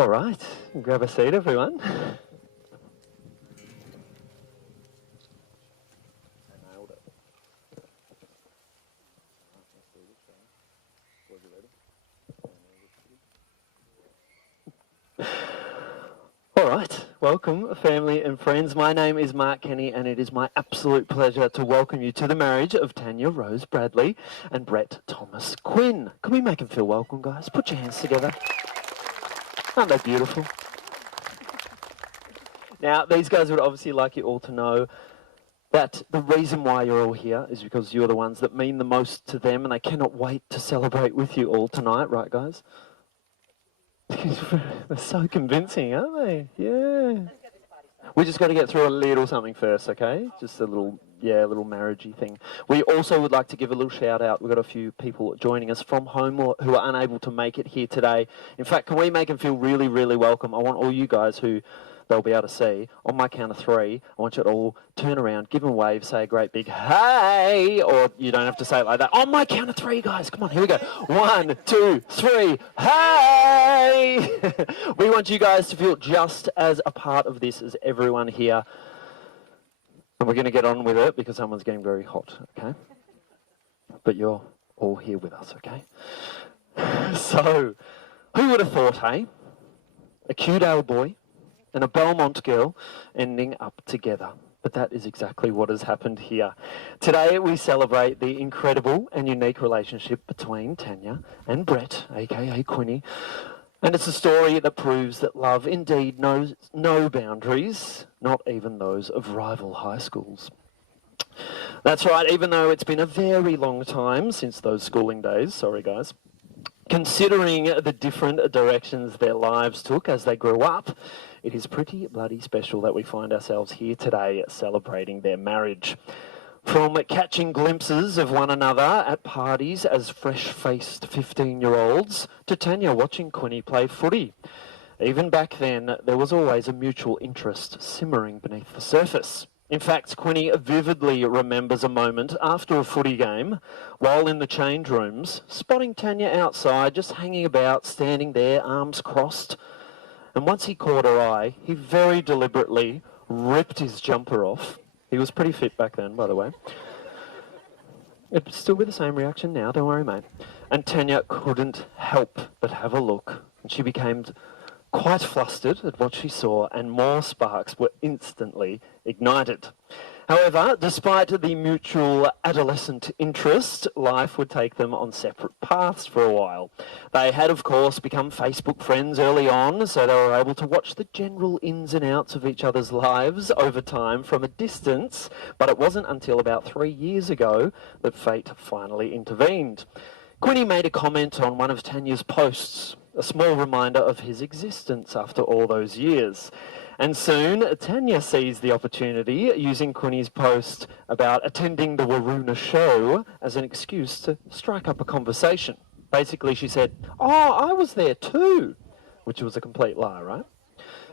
All right, grab a seat, everyone. All right, welcome family and friends. My name is Mark Kenny and it is my absolute pleasure to welcome you to the marriage of Tania Rose Bradley and Brett Thomas Quinn. Can we make them feel welcome, guys? Put your hands together. Aren't they beautiful? Now, these guys would obviously like you all to know that the reason why you're all here is because you're the ones that mean the most to them and they cannot wait to celebrate with you all tonight, right guys? They're so convincing, aren't they? Yeah. We just got to get through a little something first, okay? Just a little marriagey thing. We also would like to give a little shout out. We've got a few people joining us from home or who are unable to make it here today. In fact, can we make them feel really, really welcome? I want all you guys who they'll be able to see, on my count of three, I want you to all turn around, give them a wave, say a great big hey, or you don't have to say it like that. On my count of three, guys, come on, here we go. 1, 2, 3, hey! We want you guys to feel just as a part of this as everyone here. And we're going to get on with it because someone's getting very hot, okay? But you're all here with us, okay? So, who would have thought, hey? A Cudale boy and a Belmont girl ending up together. But that is exactly what has happened here. Today we celebrate the incredible and unique relationship between Tania and Brett, aka Quinny. And it's a story that proves that love indeed knows no boundaries, not even those of rival high schools. That's right, even though it's been a very long time since those schooling days, sorry guys, considering the different directions their lives took as they grew up, it is pretty bloody special that we find ourselves here today celebrating their marriage. From catching glimpses of one another at parties as fresh-faced 15-year-olds to Tania watching Quinny play footy. Even back then, there was always a mutual interest simmering beneath the surface. In fact, Quinny vividly remembers a moment after a footy game, while in the change rooms, spotting Tania outside, just hanging about, standing there, arms crossed. And once he caught her eye, he very deliberately ripped his jumper off. He was pretty fit back then, by the way. It'd still be the same reaction now, don't worry, mate. And Tania couldn't help but have a look. And she became quite flustered at what she saw, and more sparks were instantly ignited. However, despite the mutual adolescent interest, life would take them on separate paths for a while. They had, of course, become Facebook friends early on, so they were able to watch the general ins and outs of each other's lives over time from a distance, but it wasn't until about 3 years ago that fate finally intervened. Quinny made a comment on one of Tania's posts, a small reminder of his existence after all those years. And soon, Tania seized the opportunity, using Quinny's post about attending the Waroona show as an excuse to strike up a conversation. Basically, she said, "Oh, I was there too," which was a complete lie, right?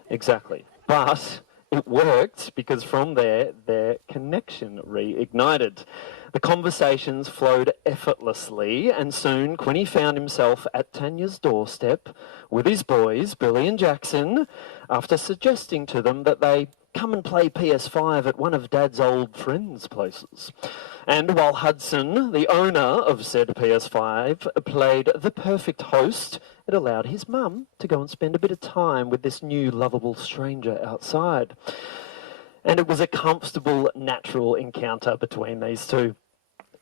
Exactly. But it worked because from there, their connection reignited. The conversations flowed effortlessly, and soon Quinny found himself at Tania's doorstep with his boys, Billy and Jackson, after suggesting to them that they come and play PS5 at one of Dad's old friends' places. And while Hudson, the owner of said PS5, played the perfect host, it allowed his mum to go and spend a bit of time with this new lovable stranger outside. And it was a comfortable, natural encounter between these two.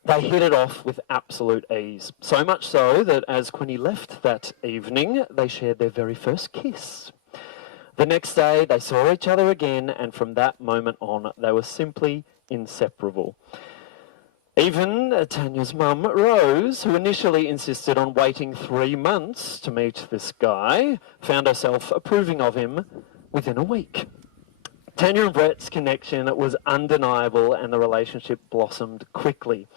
They hit it off with absolute ease. So much so that as Quinny left that evening, they shared their very first kiss. The next day, they saw each other again, and from that moment on, they were simply inseparable. Even Tania's mum, Rose, who initially insisted on waiting 3 months to meet this guy, found herself approving of him within a week. Tania and Brett's connection was undeniable, and the relationship blossomed quickly,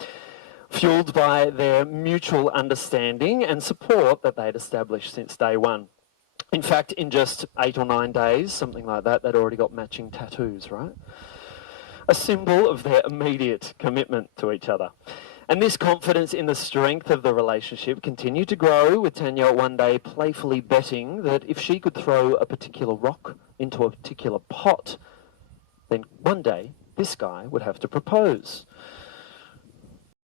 fueled by their mutual understanding and support that they'd established since day one. In fact, in just 8 or 9 days, something like that, they'd already got matching tattoos, right? A symbol of their immediate commitment to each other. And this confidence in the strength of the relationship continued to grow, with Tania one day playfully betting that if she could throw a particular rock into a particular pot, then one day this guy would have to propose.